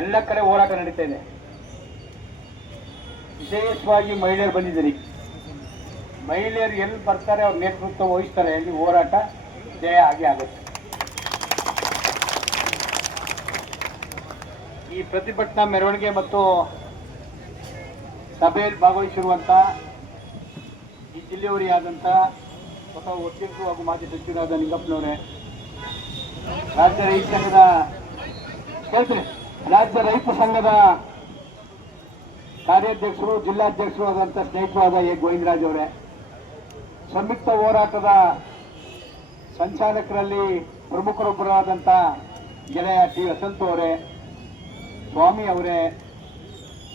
ಎಲ್ಲ ಕಡೆ ಹೋರಾಟ ನಡೀತಾ ಇದೆ. ವಿಶೇಷವಾಗಿ ಮಹಿಳೆಯರು ಬಂದಿದ್ದೀರಿ. ಮಹಿಳೆಯರು ಎಲ್ಲಿ ಬರ್ತಾರೆ ಅವ್ರ ನೇತೃತ್ವ ವಹಿಸ್ತಾರೆ ಅಲ್ಲಿ ಹೋರಾಟ ಜಯ ಆಗಿ ಆಗುತ್ತೆ. ಈ ಪ್ರತಿಭಟನಾ ಮೆರವಣಿಗೆ ಮತ್ತು ಸಭೆಯಲ್ಲಿ ಭಾಗವಹಿಸಿರುವಂತಹ ಈ ಜಿಲ್ಲೆಯವರಿ ಆದಂತಹ ಹೊಸ ವಕೀಲರು ಹಾಗೂ ಮಾಜಿ ಸಚಿವರಾದ ನಿಂಗಪ್ಪನವರೇ ರಾಜ್ಯ ರೈತ ಸಂಘದ ಕೇಳ್ತೀನಿ ರಾಜ್ಯ ರೈತ ಸಂಘದ ಕಾರ್ಯಾಧ್ಯಕ್ಷರು, ಜಿಲ್ಲಾಧ್ಯಕ್ಷರು ಆದಂತ ಸ್ನೇಹಿತರಾದ ಎ. ಗೋವಿಂದರಾಜ್ ಅವರೇ. ಸಂಯುಕ್ತ ಹೋರಾಟದ ಸಂಚಾಲಕರಲ್ಲಿ ಪ್ರಮುಖರೊಬ್ಬರಾದಂಥ ಗೆಳೆಯ ಟಿ. ವಸಂತ ಅವರೇ, ಸ್ವಾಮಿ ಅವರೇ,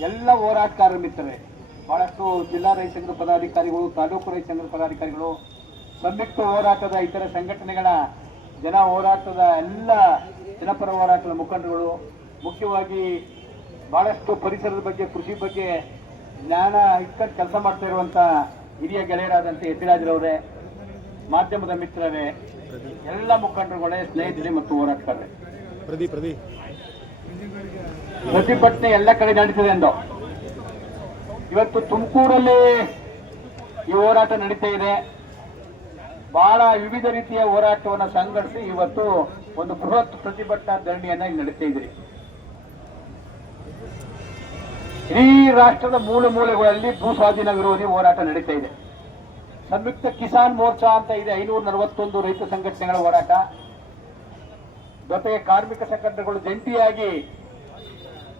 ಎಲ್ಲ ಹೋರಾಟಗಾರರ ಮಿತ್ರರೇ. ಬಹಳಷ್ಟು ಜಿಲ್ಲಾ ರೈತ ಸಂಘದ ಪದಾಧಿಕಾರಿಗಳು, ತಾಲೂಕು ರೈತ ಸಂಘದ ಪದಾಧಿಕಾರಿಗಳು, ಸಂಯುಕ್ತ ಹೋರಾಟದ ಇತರ ಸಂಘಟನೆಗಳ ಜನ ಹೋರಾಟದ ಎಲ್ಲ ಜನಪರ ಹೋರಾಟದ ಮುಖಂಡರುಗಳು ಮುಖ್ಯವಾಗಿ ಬಹಳಷ್ಟು ಪರಿಸರದ ಬಗ್ಗೆ ಕೃಷಿ ಬಗ್ಗೆ ಜ್ಞಾನ ಇಟ್ಕೊಂಡು ಕೆಲಸ ಮಾಡ್ತಾ ಇರುವಂತ ಹಿರಿಯ ಗೆಳೆಯರಾದಂತೆ ಯತಿರಾಜರವರೇ ಮಾಧ್ಯಮದ ಮಿತ್ರರೇ ಎಲ್ಲ ಮುಖಂಡರುಗಳೇ ಸ್ನೇಹಿತರೆ ಮತ್ತು ಹೋರಾಟಗಾರರೇ. ಪ್ರತಿಭಟನೆ ಎಲ್ಲ ಕಡೆ ನಡೀತದೆ ಎಂದು ಇವತ್ತು ತುಮಕೂರಲ್ಲಿ ಈ ಹೋರಾಟ ನಡೀತಾ ಇದೆ. ಬಹಳ ವಿವಿಧ ರೀತಿಯ ಹೋರಾಟವನ್ನು ಸಂಘಟಿಸಿ ಇವತ್ತು ಒಂದು ಬೃಹತ್ ಪ್ರತಿಭಟನಾ ಧರಣಿಯನ್ನ ನಡೀತಾ ಇದ್ರಿ ಇಡೀ ರಾಷ್ಟ್ರದ ಮೂಲೆ ಮೂಲೆಗಳಲ್ಲಿ ಭೂ ಸ್ವಾಧೀನ ವಿರೋಧಿ ಹೋರಾಟ ನಡೀತಾ ಇದೆ. ಸಂಯುಕ್ತ ಕಿಸಾನ್ ಮೋರ್ಚಾ ಅಂತ ಇದೆ, ಐನೂರ ನಲವತ್ತೊಂದು ರೈತ ಸಂಘಟನೆಗಳ ಹೋರಾಟ. ಜೊತೆಗೆ ಕಾರ್ಮಿಕ ಸಂಘಟನೆಗಳು ಜಂಟಿಯಾಗಿ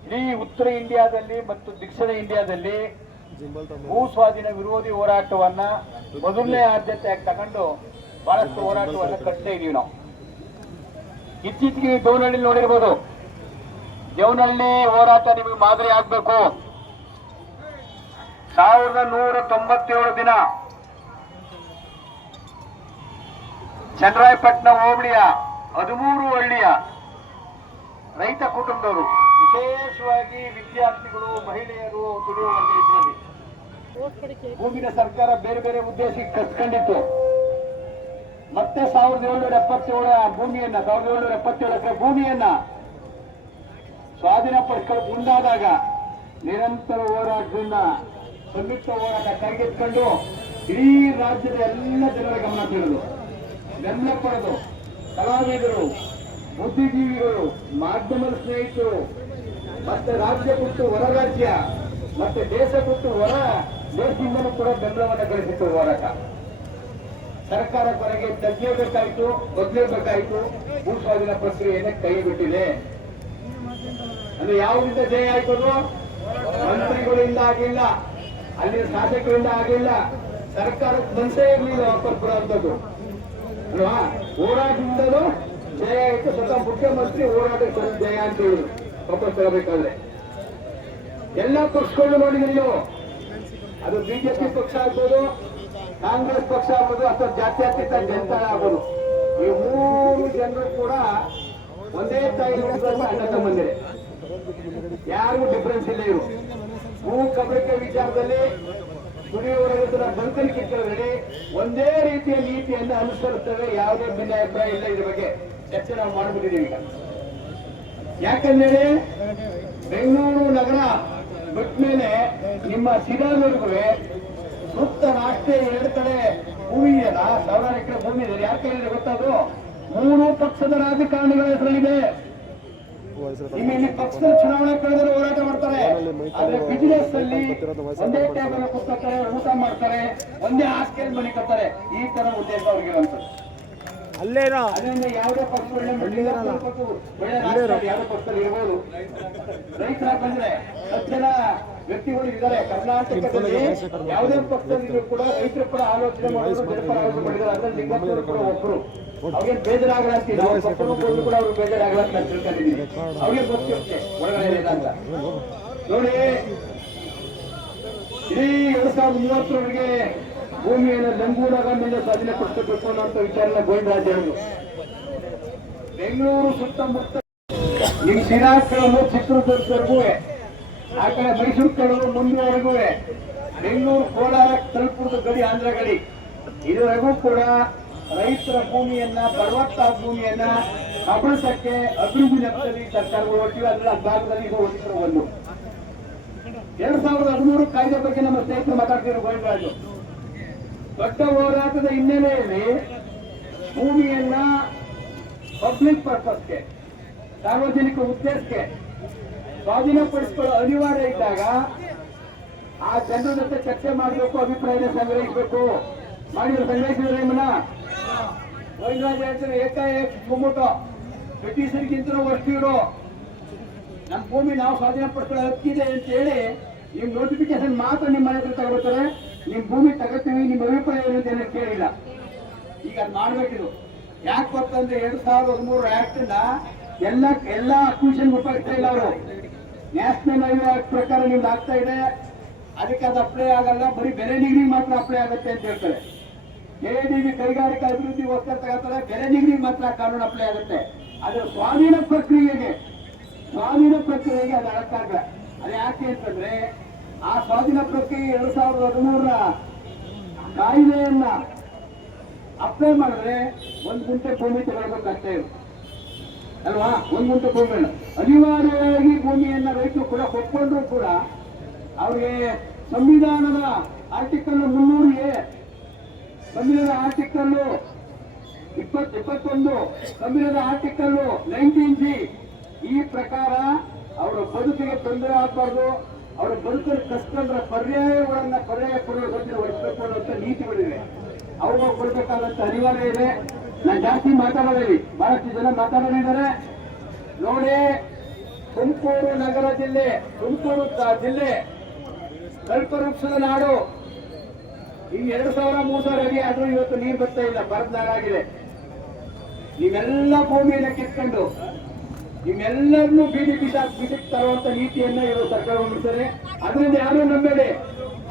ಇಡೀ ಉತ್ತರ ಇಂಡಿಯಾದಲ್ಲಿ ಮತ್ತು ದಕ್ಷಿಣ ಇಂಡಿಯಾದಲ್ಲಿ ಭೂ ಸ್ವಾಧೀನ ವಿರೋಧಿ ಹೋರಾಟವನ್ನ ಮೊದಲನೇ ಆದ್ಯತೆಯಾಗಿ ತಗೊಂಡು ಬಹಳಷ್ಟು ಹೋರಾಟವನ್ನ ಕಟ್ತಾ ಇದೀವಿ ನಾವು. ಇತ್ತೀಚೆಗೆ ದೇವನಹಳ್ಳಿ ನೋಡಿರ್ಬೋದು. ದೇವನಹಳ್ಳಿ ಹೋರಾಟ ನಿಮಗೆ ಮಾದರಿ ಆಗ್ಬೇಕು. ಸಾವಿರದ ನೂರ ತೊಂಬತ್ತೇಳು ದಿನ ಚನ್ನರಾಯಪಟ್ಟಣ ಹೋಬಳಿಯ ಹದಿಮೂರು ಹಳ್ಳಿಯ ರೈತ ಕುಟುಂಬದವರು ವಿಶೇಷವಾಗಿ ವಿದ್ಯಾರ್ಥಿಗಳು, ಮಹಿಳೆಯರು ದುಡಿಯುವ ವರ್ಗ ಇದರಲ್ಲಿ ಸರ್ಕಾರ ಬೇರೆ ಬೇರೆ ಉದ್ದೇಶಕ್ಕೆ ಕಸ್ಕೊಂಡಿತ್ತು ಮತ್ತೆ ಸಾವಿರದ ಏಳ್ನೂರ ಎಪ್ಪತ್ತೇಳ ಭೂಮಿಯನ್ನ, ಸಾವಿರದ ಏಳ್ನೂರ ಎಪ್ಪತ್ತೇಳು ಎಕರೆ ಭೂಮಿಯನ್ನ ಸ್ವಾಧೀನ ಪಡಿಸ್ಕೊಳ್ಳೋಕೆ ಮುಂದಾದಾಗ ನಿರಂತರ ಹೋರಾಟದಿಂದ ಸಂಯುಕ್ತ ಹೋರಾಟ ಕೈಗೆತ್ಕೊಂಡು ಇಡೀ ರಾಜ್ಯದ ಎಲ್ಲ ಜನರ ಗಮನ ಸೆಳೆದು, ಬೆಂಬಲ ಪಡೆದು, ಕಲಾವಿದರು, ಬುದ್ಧಿಜೀವಿಗಳು, ಮಾಧ್ಯಮದ ಸ್ನೇಹಿತರು ಮತ್ತೆ ರಾಜ್ಯ ಬಿಟ್ಟು ಹೊರ ರಾಜ್ಯ, ಮತ್ತೆ ದೇಶ ಬಿಟ್ಟು ಹೊರ ದೇಶದಿಂದಲೂ ಕೂಡ ಬೆಂಬಲವನ್ನು ಗಳಿಸಿತ್ತು ಹೋರಾಟ. ಸರ್ಕಾರ ಕೊನೆಗೆ ತಗ್ಗಲೇಬೇಕಾಯ್ತು ಬದಲೇಬೇಕಾಯ್ತು ಭೂ ಸ್ವಾಧೀನ ಪ್ರಕ್ರಿಯೆಯನ್ನು ಕೈ ಬಿಟ್ಟಿದೆ ಅಂದ್ರೆ ಯಾವ್ದಿಂದ ಜಯ ಆಯ್ತು? ಮಂತ್ರಿಗಳಿಂದ ಆಗಿಲ್ಲ. ಅಲ್ಲಿನ ಶಾಸಕರಿಂದ ಆಗಿಲ್ಲ. ಸರ್ಕಾರಕ್ಕೆ ಮನಸೇ ಇರಲಿಲ್ಲ ವಾಪಸ್ ಬರುವಂತದ್ದು ಅಲ್ವಾ? ಹೋರಾಟದಿಂದಲೂ ಜಯ ಆಯ್ತು. ಸ್ವತಃ ಮುಖ್ಯಮಂತ್ರಿ ಹೋರಾಟಕ್ಕೆ ಜಯ ಅಂತ ಹೇಳಿದ್ರು. ವಾಪಸ್ ತರಬೇಕಾದ್ರೆ. ಎಲ್ಲ ಪಕ್ಷಗಳು ನೋಡಿದ್ರಿ ನೀವು. ಅದು ಬಿಜೆಪಿ ಪಕ್ಷ ಆಗ್ಬೋದು, ಕಾಂಗ್ರೆಸ್ ಪಕ್ಷ ಆಗ್ಬೋದು, ಅಥವಾ ಜಾತ್ಯತೀತ ಜನತಾ ಆಗ್ಬೋದು. ಈ ಮೂರು ಜನರು ಕೂಡ ಒಂದೇ ತಾಯಿ ಅಣ್ಣ ತಮ್ಮಂದಿರೆ. ಯಾರಿಗೂ ಡಿಫರೆನ್ಸ್ ಇಲ್ಲ ಇವರು. ಭೂ ಕಬಳಿಕೆ ವಿಚಾರದಲ್ಲಿ ದುಡಿಯುವವರ ಬಂಕಲ್ ಕಿತ್ತರಲ್ಲಿ ಒಂದೇ ರೀತಿಯ ನೀತಿಯನ್ನು ಅನುಸರಿಸ್ತೇವೆ, ಯಾವುದೇ ಭಿನ್ನಾಭಿಪ್ರಾಯ ಇಲ್ಲ ಇದ್ರ ಬಗ್ಗೆ. ಚರ್ಚೆ ನಾವು ಮಾಡಿಬಿಟ್ಟಿದ್ದೀವಿ ಈಗ. ಯಾಕಂದ್ರೆ ಬೆಂಗಳೂರು ನಗರ ಬಿಟ್ಟ ಮೇಲೆ ನಿಮ್ಮ ಸಿರಾದವರೆಗೂ ಸುತ್ತ ರಾಷ್ಟ್ರೀಯ ಎರಡು ಕಡೆ ಭೂಮಿ ಇದೆಯಲ್ಲ, ಸಾವಿರಾರು ಎಕರೆ ಭೂಮಿ ಇದೆ. ಯಾರ ಕೈಯಲ್ಲಿ ಗೊತ್ತದು? ಮೂರು ಪಕ್ಷದ ರಾಜಕಾರಣಿಗಳ ಹೆಸರಲ್ಲಿದೆ. ನಿಮ್ಮ ಪಕ್ಷದ ಚುನಾವಣೆ ಕಳೆದರೆ ಹೋರಾಟ ಮಾಡ್ತಾರೆ. ಆದ್ರೆ ಬಿಸಿನೆಸ್ ಅಲ್ಲಿ ಒಂದೇ ಟೇಬಲ್ ಕೂತ್ಕೊತಾರೆ ಊಟ ಮಾಡ್ತಾರೆ, ಒಂದೇ ಹಾಸ್ಟೆಲ್ ಮನೆ ಕಟ್ತಾರೆ. ಈ ತರ ಉದ್ದೇಶ ಅವ್ರಿಗೆ ಅಲ್ಲೇನೋ? ಅದರಿಂದ ಯಾವುದೇ ಪಕ್ಷಗಳನ್ನ ಒಳ್ಳೆ ರಾಜಕಾರಣಿ ಯಾವುದೇ ಪಕ್ಷದಲ್ಲಿ ಇರ್ಬೋದು. ರೈತರ ಬಂದ್ರೆ ಹತ್ತು ಜನ ವ್ಯಕ್ತಿಗಳು ಇದ್ದಾರೆ. ಕರ್ನಾಟಕದಲ್ಲಿ ಯಾವುದೇ ಪಕ್ಷದಲ್ಲಿ ಕೂಡ ರೈತರು ಕೂಡ ಆಲೋಚನೆ ಮಾಡೋದು ಜನಪರ ಆಲೋಚನೆ ಮಾಡಿದ್ದಾರೆ. ಅದ್ರಲ್ಲಿ ಲಿಂಗಪ್ಪರು ಕೂಡ ಒಬ್ರು. ಅವ್ರಿಗೆ ಬೇಜಾರಾಗಲ್ಲ ಅಂತೀವಿ ನಾವು ಪಕ್ಷದ ಕೂಡ ಅವ್ರಿಗೆ ಬೇಜಾರಾಗಲ್ಲ ಅಂತ ನಾನು ತಿಳ್ಕೊಂಡಿದ್ದೀನಿ ಅವ್ರಿಗೆ ಗೊತ್ತಿರುತ್ತೆ ಒಳಗಡೆ ಏನಿದೆ ಅಂತ. ನೋಡಿ ಇಡೀ ಎರಡ್ ಸಾವಿರದ ಮೂವತ್ತರವರೆಗೆ ಭೂಮಿಯನ್ನು ಲಂಗೂನಗರದಿಂದ ಮೇಲೆ ಸಾಧನೆ ಅನ್ನೋ ವಿಚಾರನ ಗೋವಿಂದರಾಜ್ ಹೇಳಿದ್ರು ಬೆಂಗಳೂರು ಸುತ್ತಮುತ್ತ ನಿಮ್ ಶ್ರೀರಾಮಪುರము ಚಿತ್ರದುರ್ಗವರೆಗೂ ಆ ಕಡೆ ಮೈಸೂರು ಕಡೆಗೂ ಮುಂದುವರೆಗೂ ಬೆಂಗಳೂರು ಕೋಲಾರ ತಲುಪುವುದು ಗಡಿ ಆಂಧ್ರ ಗಡಿ. ಇದುವರೆಗೂ ಕೂಡ ರೈತರ ಭೂಮಿಯನ್ನ, ಪರ್ವತ ಭೂಮಿಯನ್ನ ಕಬಳಸಕ್ಕೆ ಅಭಿವೃದ್ಧಿ ನೆಪದಲ್ಲಿ ಸರ್ಕಾರಗಳು ಹೊಟ್ಟಿವೆ ಅದರ ಭಾಗದಲ್ಲಿ ಇದು ಹೊರಟಿರೋ ಒಂದು. ಎರಡ್ ಸಾವಿರದ ಹದಿಮೂರು ಕಾಯ್ದೆ ಬಗ್ಗೆ ನಮ್ಮ ಸ್ನೇಹಿತರು ಮಾತಾಡ್ತಿರೋ ಗೋವಿಂದರಾಜು ದೊಡ್ಡ ಹೋರಾಟದ ಹಿನ್ನೆಲೆಯಲ್ಲಿ ಭೂಮಿಯನ್ನ ಪಬ್ಲಿಕ್ ಪರ್ಪಸ್ಗೆ ಸಾರ್ವಜನಿಕ ಉದ್ದೇಶಕ್ಕೆ ಸ್ವಾಧೀನಪಡಿಸಿಕೊಳ್ಳೋ ಅನಿವಾರ್ಯ ಇದ್ದಾಗ ಆ ಜನರ ಜೊತೆ ಚರ್ಚೆ ಮಾಡಬೇಕು ಅಭಿಪ್ರಾಯ ಸಂಗ್ರಹಿಸಬೇಕು. ಮಾಡಿದ್ರು ಸಂಗ್ರಹಿಸಿದ್ರೆ ನಿಮ್ಮನ್ನ ಹೇಳ್ತಾರೆ ಏಕಾಏಕ ಬ್ರಿಟಿಷರಿಗಿಂತ ವರ್ಷ ಇವರು. ನಮ್ಮ ಭೂಮಿ ನಾವು ಸ್ವಾಧೀನ ಪಡಿಸ್ಕೊಳ್ಳೋ ಹಕ್ಕಿದೆ ಅಂತ ಹೇಳಿ ನಿಮ್ ನೋಟಿಫಿಕೇಶನ್ ಮಾತ್ರ ನಿಮ್ಮ ಮನೆ ಹತ್ರ ತಗೋತಾರೆ ನಿಮ್ ಭೂಮಿ ತಗೋತೀವಿ ನಿಮ್ಮ ಅಭಿಪ್ರಾಯ ಏನು ಕೇಳಿಲ್ಲ. ಈಗ ಅದು ಮಾಡ್ಬೇಕಿದು. ಯಾಕೆ ಗೊತ್ತಂದ್ರೆ ಎರಡ್ ಸಾವಿರದ ಹದಿಮೂರು ಆಕ್ಟ್ನ ಎಲ್ಲ ಎಲ್ಲ ಅಕ್ವಿಷನ್ ಉಪಯೋಗಿಸ್ತಾ ಇಲ್ಲ ಅವರು. ನ್ಯಾಷನಲ್ ಹೈವೇ ಆಕ್ಟ್ ಪ್ರಕಾರ ನಿಮ್ದು ಆಗ್ತಾ ಇದೆ. ಅದಕ್ಕೆ ಅದು ಅಪ್ಲೈ ಆಗಲ್ಲ. ಬರೀ ಬೆಲೆ ನಿಗದಿ ಮಾತ್ರ ಅಪ್ಲೈ ಆಗುತ್ತೆ ಅಂತ ಹೇಳ್ತಾರೆ. ಕೆಡಿಬಿ ಕೈಗಾರಿಕಾ ಅಭಿವೃದ್ಧಿ ಒತ್ತಡ ತಗೋತಾರೆ. ಬೆಲೆ ನಿಗದಿ ಮಾತ್ರ ಕಾನೂನು ಅಪ್ಲೈ ಆಗುತ್ತೆ. ಅದು ಸ್ವಾಧೀನ ಪ್ರಕ್ರಿಯೆಗೆ ಸ್ವಾಧೀನ ಪ್ರಕ್ರಿಯೆಗೆ ಅದು ಅಳಕ್ಕಾಗಲ್ಲ. ಅದು ಯಾಕೆ ಅಂತಂದ್ರೆ ಆ ಸ್ವಾಧೀನ ಪ್ರಕ್ರಿಯೆ ಎರಡ್ ಸಾವಿರದ ಹದಿಮೂರರ ಕಾಯ್ದೆಯನ್ನ ಅಪ್ಲೈ ಮಾಡಿದ್ರೆ ಒಂದ್ ಗುಂಟೆ ಭೂಮಿ ತಗೊಳ್ಬೇಕಷ್ಟೇ. ಅಲ್ವಾ? ಒಂದ್ ಗುಂಟೆ ಭೂಮಿ ಅನಿವಾರ್ಯವಾಗಿ ಭೂಮಿಯನ್ನ ರೈತರು ಕೂಡ ಕೊಟ್ಕೊಂಡ್ರು ಕೂಡ ಅವ್ರಿಗೆ ಸಂವಿಧಾನದ ಆರ್ಟಿಕಲ್ ಮುನ್ನೂರು ಎ ಸಂವಿಧಾನದ ಆರ್ಟಿಕಲ್ ಇಪ್ಪತ್ ಇಪ್ಪತ್ತೊಂದು, ಸಂವಿಧಾನದ ಆರ್ಟಿಕಲ್ ನೈನ್ಟೀನ್ ಜಿ ಈ ಪ್ರಕಾರ ಅವರ ಬದುಕಿಗೆ ತೊಂದರೆ ಆಗಬಾರ್ದು. ಅವರ ಬದುಕಲ್ಲಿ ಕಷ್ಟಕರ ಪರ್ಯಾಯಗಳನ್ನ ಪರ್ಯಾಯ ಪುನರ್ವಸತಿ ವಹಿಸಬೇಕು ಅನ್ನುವಂಥ ನೀತಿಗಳಿವೆ. ಅವುಗಳು ಕೊಡ್ಬೇಕಾದಂತ ಅನಿವಾರ್ಯ ಇದೆ. ನಾನು ಜಾಸ್ತಿ ಮಾತಾಡೋದಿಲ್ಲ. ಬಹಳಷ್ಟು ಜನ ಮಾತಾಡೋದಿದ್ದಾರೆ ನೋಡಿ, ತುಮಕೂರು ನಗರ ಜಿಲ್ಲೆ, ತುಮಕೂರು ಜಿಲ್ಲೆ, ಕಲ್ಪವೃಕ್ಷದ ನಾಡು. ಈ ಎರಡು ಸಾವಿರ ಮೂರು ಸಾವಿರ ಅಡಿ ಆದರೂ ಇವತ್ತು ನೀರು ಬರ್ತಾ ಇಲ್ಲ ಬರದಾಗಿದೆ ನೀವೆಲ್ಲ ಭೂಮಿಯನ್ನ ಕಿತ್ಕೊಂಡು ನಿಮ್ಮೆಲ್ಲರನ್ನೂ ಬೀದಿ ಬೀಸ ಬೀದಿಗೆ ತರುವಂತ ನೀತಿಯನ್ನ ಇವರು ಸರ್ಕಾರ ಹೊಂದಿದ್ದಾರೆ ಅದರಿಂದ ಯಾರು ನಂಬೇಡಿ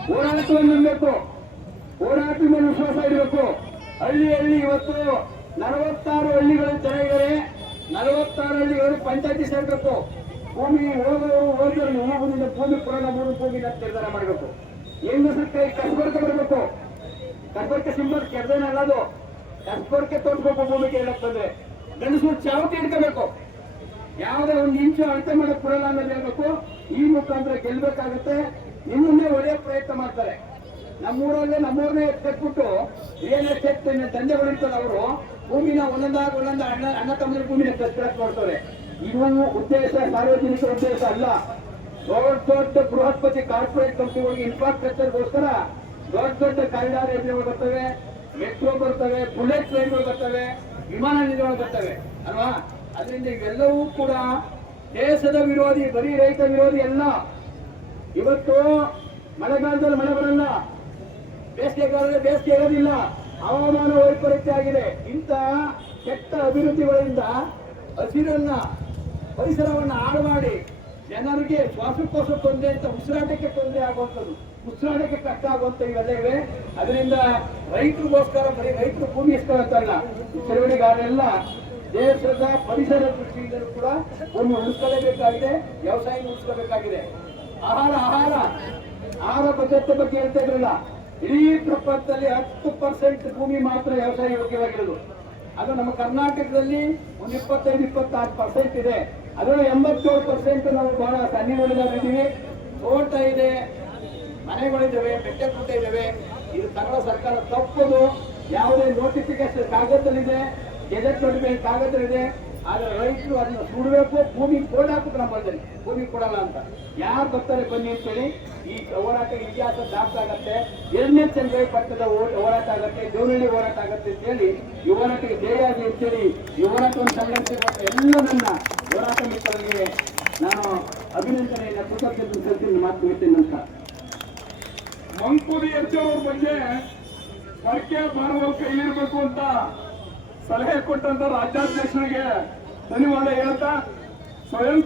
ಹೋರಾಟವನ್ನು ನಂಬಬೇಕು. ಹೋರಾಟ ಮೇಲೆ ವಿಶ್ವಾಸ ಇಡಬೇಕು. ಹಳ್ಳಿ ಹಳ್ಳಿ ಇವತ್ತು ನಲವತ್ತಾರು ಹಳ್ಳಿಗಳು ಚೆನ್ನಾಗಿದ್ದಾರೆ ನಲವತ್ತಾರು ಹಳ್ಳಿಗಳು ಪಂಚಾಯತಿ ಸೇರ್ಬೇಕು. ಭೂಮಿ ಹೋಗೋರು ಹೋಗೋರು ಹೋಗೋದ್ರಿಂದ ಭೂಮಿ ಪುರಾಣ ಮೂರು ಭೂಮಿ ಅಂತ ನಿರ್ಧಾರ ಮಾಡಬೇಕು. ಹೆಂಗಸರ ಸರ್ಕಾರ ಕಸ್ಬರ್ಕ ಬರಬೇಕು. ಕಸ್ಬರ್ಕ ಸಿಂಬಲ್ ಕೆಡ್ದೇನಲ್ಲ ಅದು. ಕಸ್ಬರ್ಕೆ ತೋರಿಸ್ಬೇಕು ಭೂಮಿಗೆ ಕೇಳಕ್ ಬಂದ್ರೆ. ಗಂಡಸರು ಚಾವತಿ ಹಿಡ್ಕೋಬೇಕು. ಯಾವುದೇ ಒಂದು ಇಂಚು ಅಳತೆ ಮಾಡಕ್ ಬರಲ್ಲ ಅನ್ನೋದು ಹೇಳ್ಬೇಕು. ಈ ಮುಖಾಂತರ ಗೆಲ್ಬೇಕಾಗತ್ತೆ. ನಿಮ್ಮನ್ನೇ ಒಳ್ಳೆಯ ಪ್ರಯತ್ನ ಮಾಡ್ತಾರೆ. ನಮ್ಮೂರಲ್ಲೇ, ನಮ್ಮೂರನ್ನೇ ಎತ್ಬಿಟ್ಟು ರಿಯಲ್ ಎಸ್ಟೇಟ್ ದಂಧೆ ಹೊಡಿತಾರೆ ಅವರು, ಭೂಮಿನ ಒಂದೊಂದಾಗ ಒಂದೊಂದ ಅಣ್ಣ ಅಣ್ಣ ತಮ್ಮ ಭೂಮಿನ ಕಚ್ಕೊಳಕ್ ಮಾಡ್ತಾರೆ. ಇದು ಉದ್ದೇಶ ಸಾರ್ವಜನಿಕ ಉದ್ದೇಶ ಅಲ್ಲ. ದೊಡ್ಡ ದೊಡ್ಡ ಬೃಹಸ್ಪತಿ ಕಾರ್ಪೊರೇಟ್ ಕಂಪನಿಗಳಿಗೆ ಇನ್ಫ್ರಾಸ್ಟ್ರಕ್ಚರ್ಗೋಸ್ಕರ ದೊಡ್ಡ ದೊಡ್ಡ ಕಾರಿಡಾರ್ ಯೋಜನೆಗಳು ಬರ್ತವೆ, ಮೆಟ್ರೋ ಬರ್ತವೆ, ಬುಲೆಟ್ ಟ್ರೈನ್ಗಳು ಬರ್ತವೆ, ವಿಮಾನ ನಿಲ್ದಾಣ ಬರ್ತವೆ, ಅಲ್ವಾ? ಅದರಿಂದ ಇವೆಲ್ಲವೂ ಕೂಡ ದೇಶದ ವಿರೋಧಿ, ಬರೀ ರೈತ ವಿರೋಧಿ ಅಲ್ಲ. ಇವತ್ತು ಮಳೆಗಾಲದಲ್ಲಿ ಮಳೆ ಬರಲ್ಲ. ಬೇಸಿಗೆಗಾಲದಲ್ಲಿ ಬೇಸಿಗೆ ಇರೋದಿಲ್ಲ. ಹವಾಮಾನ ವೈಪರೀತ್ಯ ಆಗಿದೆ ಇಂತಹ ಕೆಟ್ಟ ಅಭಿವೃದ್ಧಿಗಳಿಂದ ಹಸಿರನ್ನ, ಪರಿಸರವನ್ನು ಹಾಳು ಮಾಡಿ ಜನರಿಗೆ ಶ್ವಾಸಕೋಶ ತೊಂದರೆ ಅಂತ, ಉಸಿರಾಟಕ್ಕೆ ತೊಂದರೆ ಆಗುವಂಥದ್ದು, ಉಸಿರಾಟಕ್ಕೆ ಕಷ್ಟ ಆಗುವಂತ ಇವೆಲ್ಲ ಇವೆ. ಅದರಿಂದ ರೈತರಿಗೋಸ್ಕರ, ಬರೀ ರೈತರು ಭೂಮಿ ಇಸ್ಕೊಳ್ಳೋಂತಲ್ಲ ಅಂತಲ್ಲ ಚಳವಳಿಗಾರರೆಲ್ಲ ದೇಶದ ಪರಿಸರ ದೃಷ್ಟಿಯಿಂದಲೂ ಕೂಡ ಒಂದು ಉಳಿಸ್ಕೊಳ್ಳಬೇಕಾಗಿದೆ ವ್ಯವಸಾಯ ಉಳಿಸ್ಕೋಬೇಕಾಗಿದೆ ಆಹಾರ ಆಹಾರ. ಆಹಾರ ಭದ್ರತೆ ಬಗ್ಗೆ ಹೇಳ್ತಾ ಇದ್ರಲ್ಲ, ಇಡೀ ಪ್ರಪಂಚದಲ್ಲಿ ಹತ್ತು ಪರ್ಸೆಂಟ್ ಭೂಮಿ ಮಾತ್ರ ವ್ಯವಸಾಯ ಯೋಗ್ಯವಾಗಿರೋದು. ಅದು ನಮ್ಮ ಕರ್ನಾಟಕದಲ್ಲಿ ಒಂದು ಇಪ್ಪತ್ತೈದು, ಇಪ್ಪತ್ತಾರು ಪರ್ಸೆಂಟ್ ಇದೆ. ಅದರಲ್ಲಿ ಎಂಬತ್ತೇಳು ಪರ್ಸೆಂಟ್ ನಾವು ಬಹಳ ಸನ್ನಿಗಳಿದ್ದೀವಿ ತೋಟ ಇದೆ, ಮನೆಗಳಿದ್ದಾವೆ, ಬೆಟ್ಟ ಗುಡ್ಡ ಇದ್ದಾವೆ. ಇದು ಕನ್ನಡ ಸರ್ಕಾರ ತಪ್ಪದು. ಯಾವುದೇ ನೋಟಿಫಿಕೇಶನ್ ಕಾಗದಲ್ಲಿದೆ ಗೆಜೆಟ್ ನೋಟಿಫಿಕೇಶನ್ ಇದೆ. ಆದ್ರೆ ರೈತರು ಅದನ್ನ ಸುಡಬೇಕು, ಭೂಮಿ ಕೋಡ್ ಹೊಲದಲ್ಲಿ. ಭೂಮಿ ಕೊಡಲ್ಲ ಅಂತ. ಯಾರು ಬರ್ತಾರೆ ಬನ್ನಿ ಅಂತೇಳಿ ಈ ಹೋರಾಟ ಇತಿಹಾಸ ದಾಖಲಾಗತ್ತೆ. ಎರಡನೇ ಚಂದ್ರ ಪಟ್ಟದ ಹೋರಾಟ ಆಗತ್ತೆ, ದೇವನಹಳ್ಳಿ ಹೋರಾಟ ಆಗತ್ತೆ ಅಂತ ಹೇಳಿ ಹೋರಾಟಕ್ಕೆ ಜಯ ಆಗಿ ಅಂತೇಳಿ ಈ ಸಂಘಟಿಸಿರುವ ಎಲ್ಲ ನನ್ನ ಹೋರಾಟ ಮಿತ್ರರಿಗೆ ನಾನು ಅಭಿನಂದನೆಯನ್ನ ಕೃತಜ್ಞತೆ ಸಲ್ಲಿಸಿ ಮಾತು ಹೇಳ್ತೀನಿ ಅಂತ ಮಂಕುದಿ ಹೆಚ್ಚವ್ರ ಬಗ್ಗೆ ಪರಕೆ ಕೈ ಕೈಲಿರ್ಬೇಕು ಅಂತ ಸಲಹೆ ಕೊಟ್ಟಂತ ರಾಜ್ಯಾಧ್ಯಕ್ಷರಿಗೆ ಧನ್ಯವಾದ ಹೇಳ್ತಾ ಸ್ವಯಂ